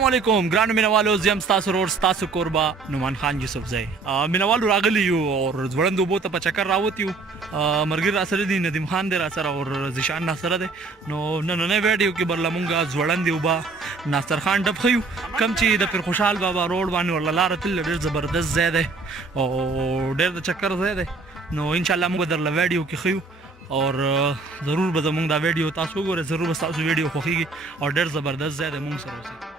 السلام علیکم ګرانو مینوالو زه یم ستاسو ورور ستاسو کوربه نومان خان یوسفزی مینوالو راغلی یو او ځوړندو اوبو ته په چکر راوتي یو ملګري راسره دي ندیم خان دی راسره او ذیشان ناصره دی نو نننۍ ویډیو کې به لمونږ ځوړندې اوبه ناصر خان ډب ښیو کوم چې د پیر خوشحال بابا روډ باندې ورله لاره تللی ډېر زبردست ځای دی او ډېر د چکر ځای دی نو انشاءالله موږ به درله ویډیو کې ښیو اور ضرور به زموږ دا ویډیو تاسو وګورئ ضرور به ستاسو ویډیو خوښیږي او ډېر زبردست ځای دی موږ سره اوسئ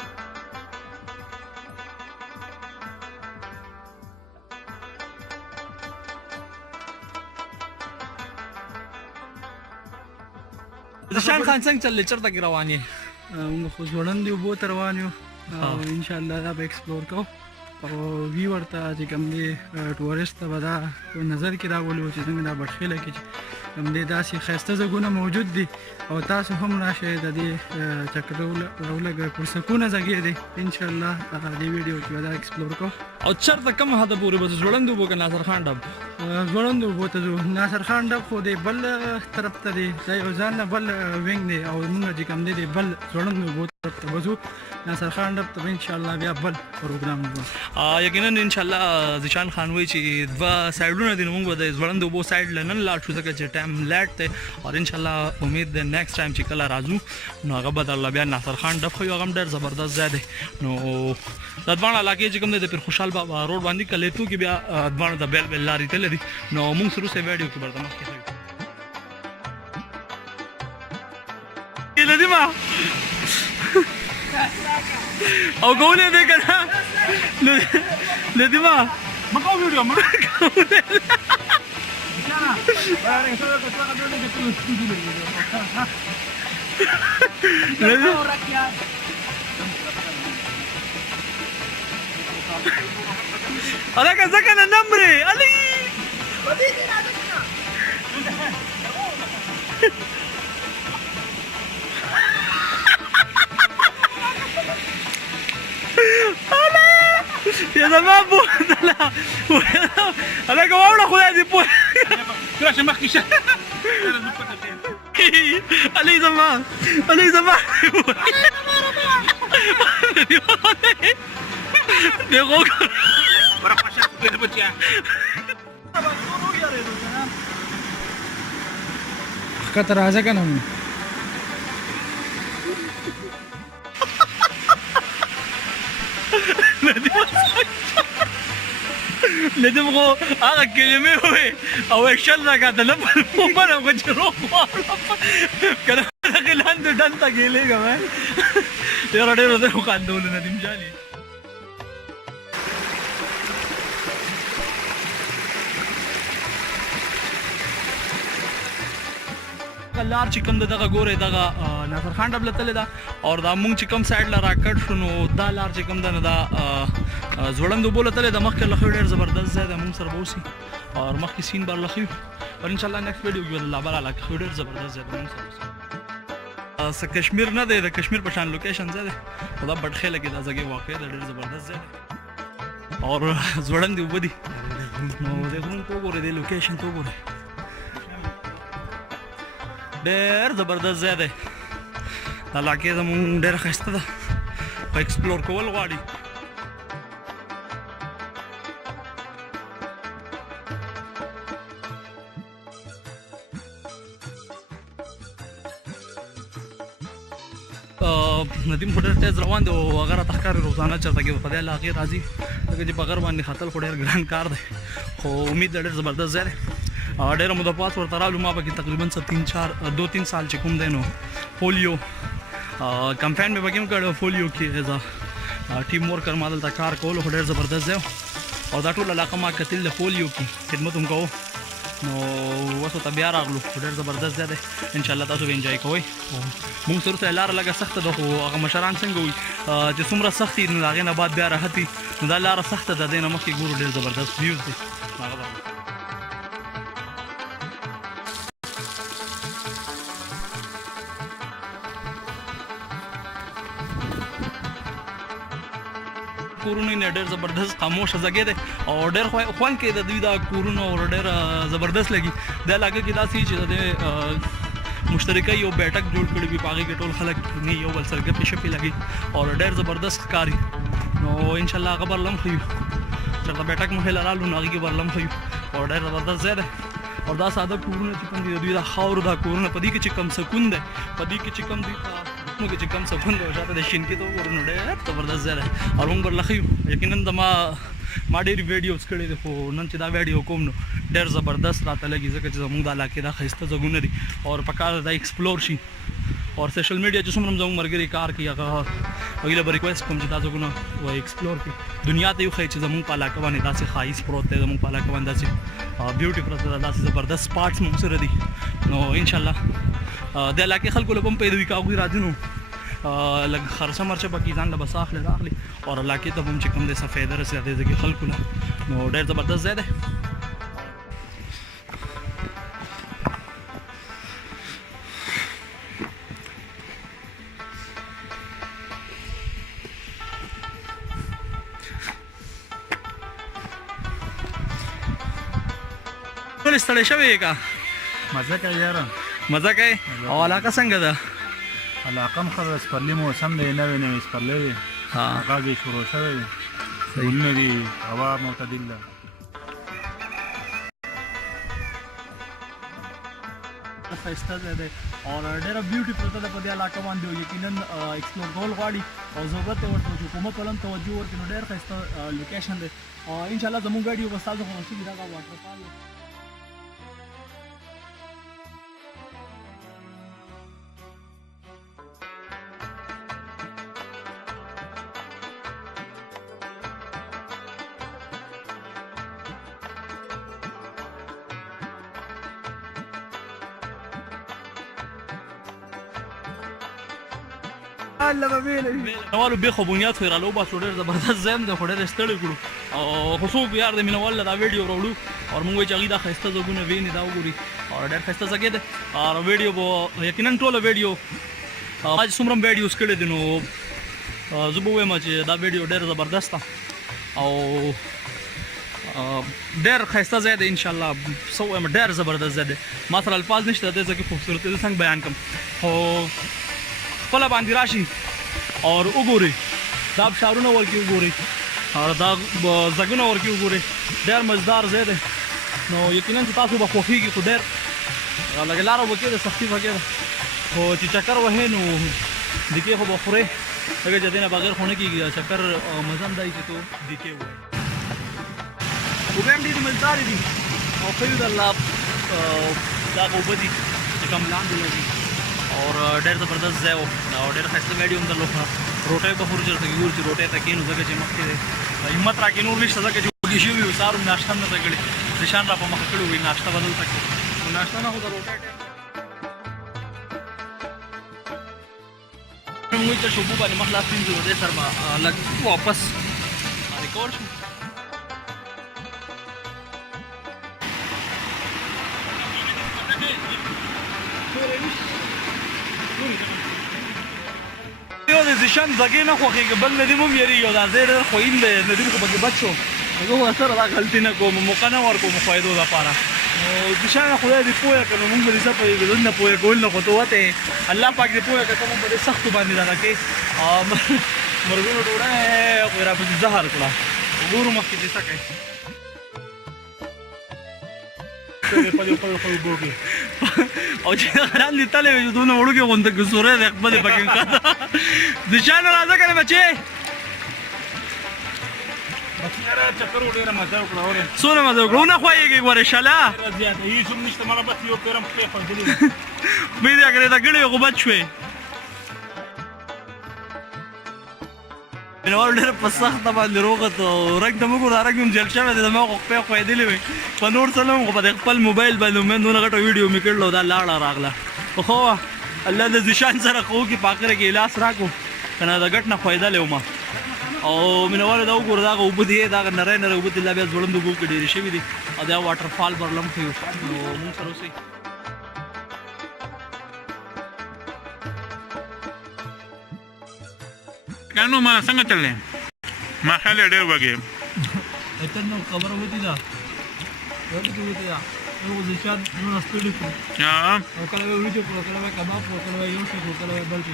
ذیشان خان څنګه چللی چېرته کې روان یې موږ خو ځوړندې اوبو ته روان یو او انشاءالله دا به ایکسپلور کوو او ویور ته چې کوم دی ټورسټ ته به دا په نظر کې راولو چې څنګه دا بټخیله کې چې کوم دی داسې ښایسته ځایونه موجود دي او تاسو هم راشئ د دې چکر راولږه پرسکونه ځای دی انشاءالله دې ویډیو کې به دا ایکسپلور کوو او چېرته کوم حده پورې به ځوړندې اوبو که ناصر خان ډب ځوړندو اوبو ته ځو ناصر خان ډب خو دی بل طرف ته دی دا یو ځان نه بل وینګ دی او موږ چې کوم دی بل ځوړندو اوبو طرف ته به ځو ناصر خان ډب ته به انشاءالله بیا بل پروګرام وکړو یقینا انشاءالله ذیشان خان وایي چې دوه سایډونه دي نو موږ به د ځوړندو اوبو سایډ له نن لاړ شو ځکه چې ټایم لیټ دی او انشاءالله امید دی نیکسټ ټایم چې کله راځو نو هغه به درله بیا ناصر خان ډب ښیو هغه هم ډېر زبردست ځای دی نو دا دواړه علاقې چې کوم دی د پیر خوشحال بابا روډ باندې کلیتو کې بیا دواړه د بیل بیل لارې تللی دي نو موږ سره اوسئ ویډیو کې به درته مخکې ښیو ندیمه او کولې دی که نه ندیمه مکو ویډیو هلکه ځکه نه نمرې علي یا زما بوتله هلکه واوړه خدای دې پوه راشه مخکې شه علي زما علي زما دیکھو ورا پاشا دې بچیا کته راځه کنه ندیم خو هغه کلمې وې او اکشن راکاته نه موبایل خو چې روغ واړه که نه دغې لاندې ډنته کېلېږم ډېره ډېرو ځای وخندولو ندیم جانې لار چې کوم دغه ګورئ دغه ناصر خان ډب له تللی ده او دا مونږ چې کوم سایډ له راکټ شو نو دا لار چې کوم ده نو دا ځوړندو اوبو له تللی ده مخکې له ښه ډېر زبردست ځای دی مونږ سره به اوسي او مخکې سین به له ښیو او انشاءالله نیکسټ ویډیو کې به د لابل علاقه ښه ډېر زبردست ځای دی مونږ سره اوسي کشمیر نه دی د کشمیر په شان لوکیشن ځای دی خو دا بټخیله کې دا ځای واقع دی ډېر زبردست ځای دی او ځوړندې اوبه دي نو دې غرونو ته وګورئ دې لوکیشن ته وګورئ ډېر زبردست ځای دی دا علاقې زموږ ډېره ښایسته ده خو ایکسپلور کول غواړي ندیم خو ډېر تیز روان دی او هغه راته ښکاري روزانه چېرته کې په دې علاقې راځي ځکه چې په غر باندې ختل خو ډېر ګران کار دی خو امید دی ډېر زبردست ځای دی ډېره موده پاس ورته رالو ما پکې تقریبا 2-3 سال چې کوم دی نو پولیو کمپاین مې پکې هم کړی پولیو کې ایز ا ټیم ورکر ما دلته کار کولو خو ډېر زبردست دی او دا ټول علاقه ما کتل د پولیو کې خدمت هم کوو نو اوس ورته بیا راغلو ډېر زبردست ځای دی انشاءالله تاسو به انجوای کوئ مونږ سره ورته لاره لږه سخته ده خو هغه مشران څنګه وي چې څومره سخت وي نو د هغې نه بعد بیا راحت وي نو دا لاره سخته ده دې نه مخکې ګورو ډېر زبردست ویوز دی کورونه نه ډېر زبردست خاموشه ځای دی او ډېر خوند کې د دوی دا کورونه او ډېر زبردست لګي دا لګي چې داسې چې د مشترکه یو بیٹک جوړ کړی وي په هغې کې ټول خلک نه یو بل سره ګپې شپې لګي او ډېر زبردست ښکاري نو انشاءالله هغه به لم ښیو چېرته بیٹک مخې له رالو نو هغې کې به لم ښیو او ډېر زبردست ځای دی او دا ساده کورونه چې کوم دي د دوی دا خاورو دا کورونه په دې کې چې کم سکون دی په دې کې چې کم دوی کې چې کم سکون دی او شاته د شینکي ته وګورو نو ډېر زبردست ځای دی او موږ به لښیو یقینا د ما ډېرې ویډیوز کړي دي خو نن چې دا ویډیو کوم نو ډېر زبردست راته لګي ځکه چې زموږ دا علاقې دا ښایسته ځایونه دي او په کار دا ایکسپلور شي او سوشل میډیا چې څومره زموږ ملګري کار کوي هغه هغوی له به ریکویسټ کوم چې دا ځایونه ایکسپلور کړي دنیا ته یې وښایي چې زموږ په علاقه باندې داسې ښایست پروت دی زموږ په علاقه باندې داسې بیوټي پروت دی داسې زبردست سپاټس موږ سره دي نو انشاءالله د علاقې خلکو له به هم پیدوي که هغوی راځي نو لږ خرچه مرچه پکې ځان له بس اخلي راخلي او علاقې ته به هم چې کوم دی څه فایده رسي دې ځای کې خلکو له نو ډېر زبردست ځای دی ټول ستړی شوی یې که مزه کوي یاره مزه کوي او علاقه څنګه ده علاقه هم ښه ده سپرلي موسم دی نوی نوی سپرلی دی غږ یې شروع شوی دی ګلونه دي هوا معتدل ده ښایسته ځای دی او ډېره بیوټي پروته ده په دې علاقه باندې او یقینا ایکسپلور کول غواړي او ضرورت یې ورته چې حکومت ولهم توجه ورکړي نو ډېر ښایسته لوکیشن دی انشاءالله زموږ ګاډي به ستاسو خو نصیب وي دغه واټرفال مینوالو بیا خو بنیاد خو یې رالو باسو ډېر زبردست ځای هم دی خو ډېر ستړی کړو او خو څوک یار د مینوال له دا ویډیو راوړو او موږ وایو چې هغوی دا ښایسته ځایونه ویني دا وګوري او ډېر ښایسته ځای دی او ویډیو به یقینا ټوله ویډیو ما چې څومره هم ویډیوز کړي دي نو زه به ووایم چې دا ویډیو ډېر زبردست ده او ډېر ښایسته ځای دی انشاءالله څه ووایم ډېر زبردست ځای دی ما سره الفاظ نشته د دې ځای کې خوبصورتي زه څنګه بیان کړم خو خپله باندې راشي اور وګورئ دا ابشارونه ورکې وګورئ او دا ځایونه ورکې وګورئ ډېر مزدار ځای دی نو یقینا چې تاسو به خوښېږي خو ډېر لږ لاره به کېده سختي به کېده خو چې چکر وهې نو دیکې خو به خورې ځکه چې دې نه بغیر خو نه کېږي چکر مزه هم دی چې تو دیکې ووایي اوبه هم ډېرې مزدارې دي او ښه د الله دا اوبه دي چې کوم لاندې لګي اور ډېر زبردست ځای و او ډېر ښایسته ویډیو هم درلود روټۍ به خو چېرته ګورو چې روټۍ ته کښېنو ځکه چې مخکې دی همت راکړې نور نشته ځکه چې وږي شوي وو سهار هم ناشته هم نه ده کړې ذیشان را په مخه کړې وي ناشته به دلته کړو نو ناشته نه خو د روټۍ ټایم موږ ته شوبو باندې مخ لاس وینځو نو دې سره به لږ واپس ریکور شو یو د ذیشان ځګې نه خوښېږي بل ندیم هم یېرېږي او دا ځای ډېر خوین دی ندیم خو پکې بد شو زه خو سره دا غلطي نه کوم موقع نه ورکوم فایدو دپاره نو ذیشان خدای دې پوهه کړه نو موږ به دې څه پوهېږو زه نه پوهه کول نه خو ته وتې الله پاک دې پوهه کړه ته موږ به دې سختو باندې دغه کې مرګونو ډوډۍ خو یې راپسې زهر کړه وګورو مخکې دې څه کوي او چې غران دې تللی وي چې دونه وړوکې غونته ګسوری دی خپلې پکې ښه ذیشان راځه که نه بچې چکر ډېره مزه وکړه څونه مزه وکړه ونه خوښېږي ګورې شله زیاته هېڅ هم نشته ماله بس یو پېره پرې خوځېدلې مې دې اګرې ته ګړې خو بد شوې مینوال ډېر په سخته باندې روغت او رنګ ته مه ګوره رنګ هم جل شوی دی زما خو خپې خوېدلې وې په نور څه نه وم خو په دې خپل موبایل باندې مې دونه غټه ویډیو مې کړله او دا لاړه راغله خو ښه وه الله د ذیشان سره خو وکړي په اخره کې لاس راکړو که نه د ګټ نه خوېدلی وم او مینوالو دا وګوره دغه اوبه دي دغه نری نری اوبه دي لا بیا ځوړند اوبو کې ډېرې شوي دي او دا واټرفال برلم ښیو نو مونږ سره اوسئ کانو ما څنګه چل دی ما خیال ډېر وږی ته نو خبره وتی دا وتی دا نو ځکه نو سپیډ کړو او کله ویډیو کړو کله کباب کړو کله یو څه کړو کله بل څه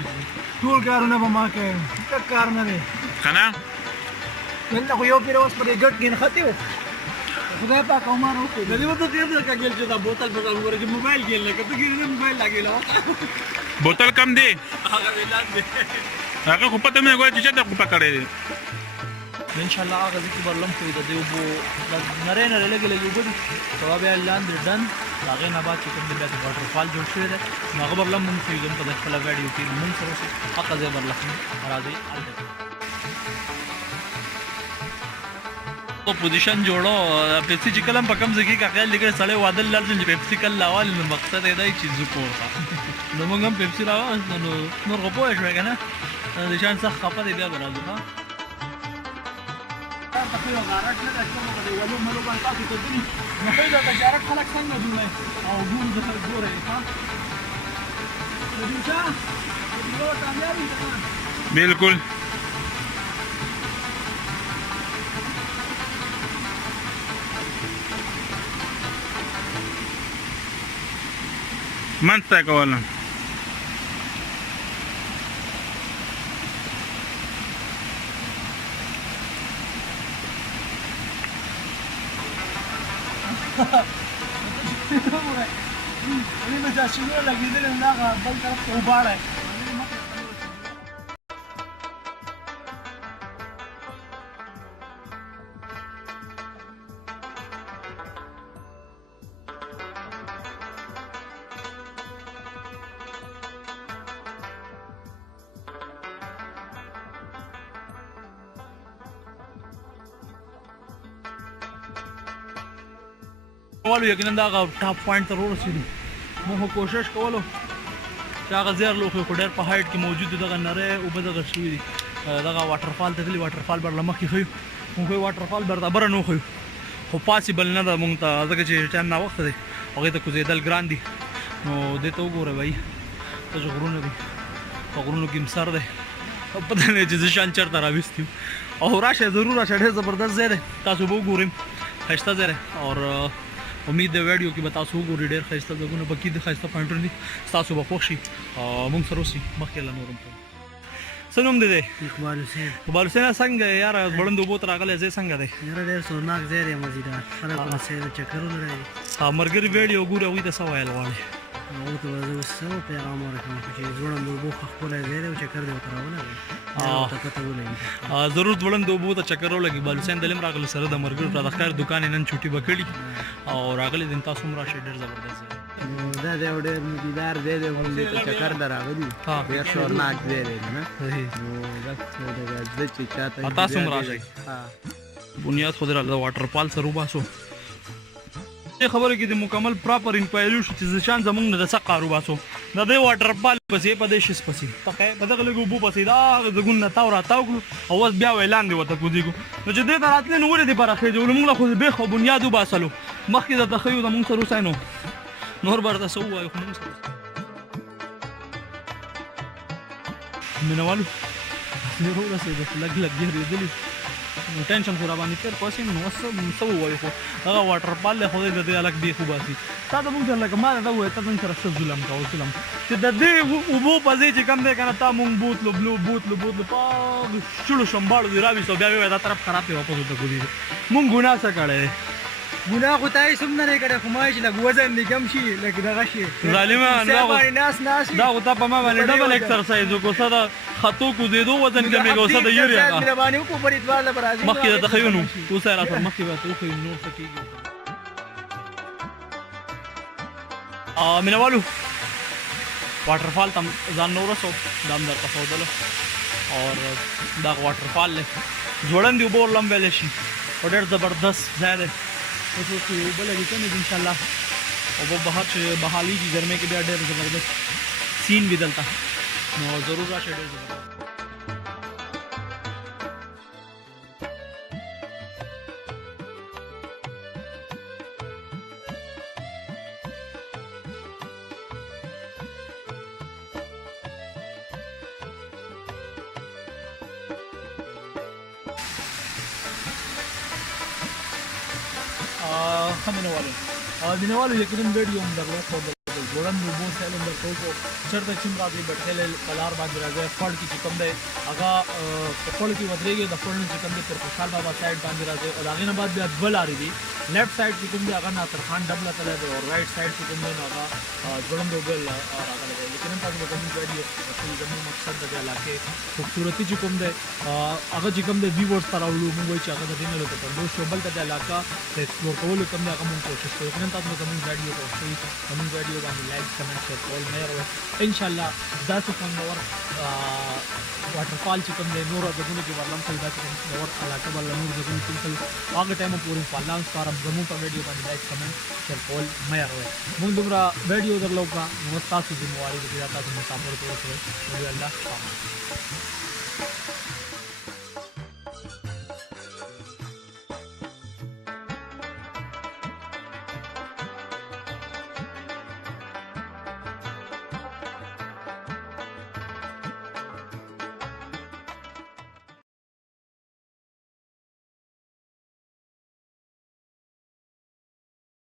ټول کارونه به ما کوي څه کار نه دی کنه نن خو یو پیر اوس پرې ګټ کې نه ختی و خدای پاک عمر وکړي د دې وته دې کا ګل چې دا بوتل په څنګه ورګي موبایل کې لکه ته کې موبایل لاګیلا بوتل کم دی هغه ویلان دی هغه خو پته مې وایي چې دا خو پکړې دی ان شاء الله هغه ذکر برلم کوي د دې وبو نری نری لګي وبو ثواب لاندې دن هغه نه بعد چې کوم بیا د واټر فال جوړ شوی دی هغه برلم مونږ فیزن په خپل ویډیو کې مونږ سره حق ځای برلم راځي او پوزیشن جوړو پیپسي چې کلم په کم ځای کې خیال لګي سړی وادل لال چې پیپسي کله لاول مقصد دی چې زو پورته نو موږ هم پیپسي راوړل نو نور غوښه شوی کنه د شان څخه خپه دی بیا راځو ها تقریبا غارت نه راځم په ولو ملو باندې تاسو ته دي نو په دا تجارت خلک څنګه جوړي او ګور د خلک ګوري ها د دې څه یو کامیابی ده بالکل منځته کوله ini macam semua lagi dia nak bal taraf ke ubar hai والو یقینا دا ټاپ پوینټ تر ورسېدو موږ کوشش کولو چې هغه زیر لوخي خو ډېر په هایټ کې موجود دغه نری اوبه دغه شوي دي دغه واټر فال ته تللي واټر فال برله مخکې ښیو موږ واټر فال برابره نه ښیو خو پاسیبل نه ده موږ ته ځکه چې ټایم ناوخته دی هغې ته کوزېدل ګران دي نو دې ته وګوره بهي ته چې غرونه دي په غرونو کې سر دی پته نه چې زه شان چېرته راویستی او راشه ضرور راشه ډېر زبردست ځای دی تاسو به وګورئ ښایسته ځای دی اور امید د ویډیو کې به تاسو وګورئ ډېر ښایسته ځایونه پکې دي ښایسته پوینټونه دي تاسو به خوښ شي موږ سره اوسئ مخکې له نور هم څه نوم دی اقبال حسین اقبال حسین څنګه یاره وړاندې اوبو ته راغلی ځای څنګه دی یاره ډېر سوناک ځای دی مزیدار خلک ورسره چکرونه راځي ملګري ویډیو ګوري هغوی ته څه ویل غواړي هغو ته به زه اوس څه پیغام ورکړم چې ځوړند اوبو ښکلی ځای دی او چکر دی ورته راولګوي ورته پته ولګي ضرور ځوړند اوبو ته چکر ولګي اقبال حسین دلیم راغلی سره د ملګرو ته د ښکار دوکان یې نن چوټي به کړي او راغلی دي تاسو هم راشئ ډېر زبردست دی دا دی یو ډېر مزیدار ځای دی غونډې ته چکر ته راغلي ډېر شورناک ځای دی نه نو بس زه چې چاته تاسو هم راشئ بنیاد خو در واټر فال سره وباسو دې خبره کې د مکمل پراپر انکوایری شو چې ځان زمونږ نه د څه کار وباسو د دې واټر فال پسې په دې شیس پسې په دغه لږ اوبو پسې دا زګون نه تاو راتاو کړو او اوس بیا ویلان دی ورته کوزیږو نو چې دې ته راتلې نو ولې دې پراخېږي ولې موږ خو بې خو بنیاد وباسلو مخکې درته ښیو د موږ سره اوسئ نو نور به درته څه ووایو خو موږ سره مینهوالو ورسېدو لږ لږ ګرېدلي نو ټینشن خو را باندې تېر پاسې نو څه ووایو خو هغه واټر فال دی خدای د دې هلک بېخ وباسي تا ته موږ لکه ما ته ووایه ته زموږ سره ښه ظلم کوه ظلم چې د دې اوبو په ځای چې کوم دی که نه تا موږ بوتلو په چړو شمباړو دې راویستو بیا ویې دا طرف خراب دی واپس ورته ګورېږي موږ ګناه څه کړی دی ګناه خو ته هېڅ هم نه دی کړی خو ما چې لږ وزن دې کم شي لږ دغه شي ظالمان سر باندې ناست دا خو تا په ما باندې ډبل ایکسرسایز وکړو څه د خطو کوزېدو وزن کمېږي او څه د یېرې هغه مهرباني وکړو پر اتوار له به راځي مخکې درته ښیو نو اوسئ را سره مخکې به درته وښیو نور څه کېږي مینهوالو واټر فال ته ځان نه ورسو دا هم درته ښودلو اور دغه واټر فال دی ځوړندې اوبه ورله هم ویلی شي او ډېر زبردست ځای دی اوس اوس اوبه لګي کمې دي انشاءالله اوبه بهر چې بحالیږي ګرمۍ کې بیا ډېر زبردست سین وي دلته نو ضرور راشئ ډېر زبردست مینوالو یقینا ویډیو هم درلود خو د ځوړند اوبو سیل هم درته وکړو چېرته چې هم راځئ بټخیل په لار باندې راځئ خړ کې چې کوم دی هغه په خړ کې ودرېږئ د خړ نه چې کوم دی پر خوشحال بابا سایډ باندې راځئ او د هغې نه بعد بیا دوه لارې دي لیفټ سایډ چې کوم دی هغه ناصرخان ډبله تللی دی او رایټ سایډ چې کوم دی نو هغه ځوړند اوبه راغلی دی لیکن تاسو به زموږ ویډیو زموږ مقصد د دې علاقې خوبصورتي چې کوم دی هغه چې کوم دی ویورز ته راوړو موږ وایو چې هغه د دې نه لکه تندوس شو بل ته د علاقه د ایکسپلور کولو کوم دی هغه موږ کوشش کوو یقینا تاسو به زموږ ویډیو ته خوښوي زموږ ویډیو باندې لایک کمنټ شیر کول مه هېروئ انشاءالله داسې خوندور واټرفال چې کوم دی نورو ځایونو کې ورلم کړي داسې خوندور علاقه به له نورو ځایونو کې کړي هغه ټایمه پورې انشاءالله سپارم زموږ په ویډیو باندې لایک کمنټ شیر کول مه هېروئ موږ دومره ویډیو درلو کړه نو ستاسو ذمهواري ده چې دا تاسو مسافرو ته ورسوئ الله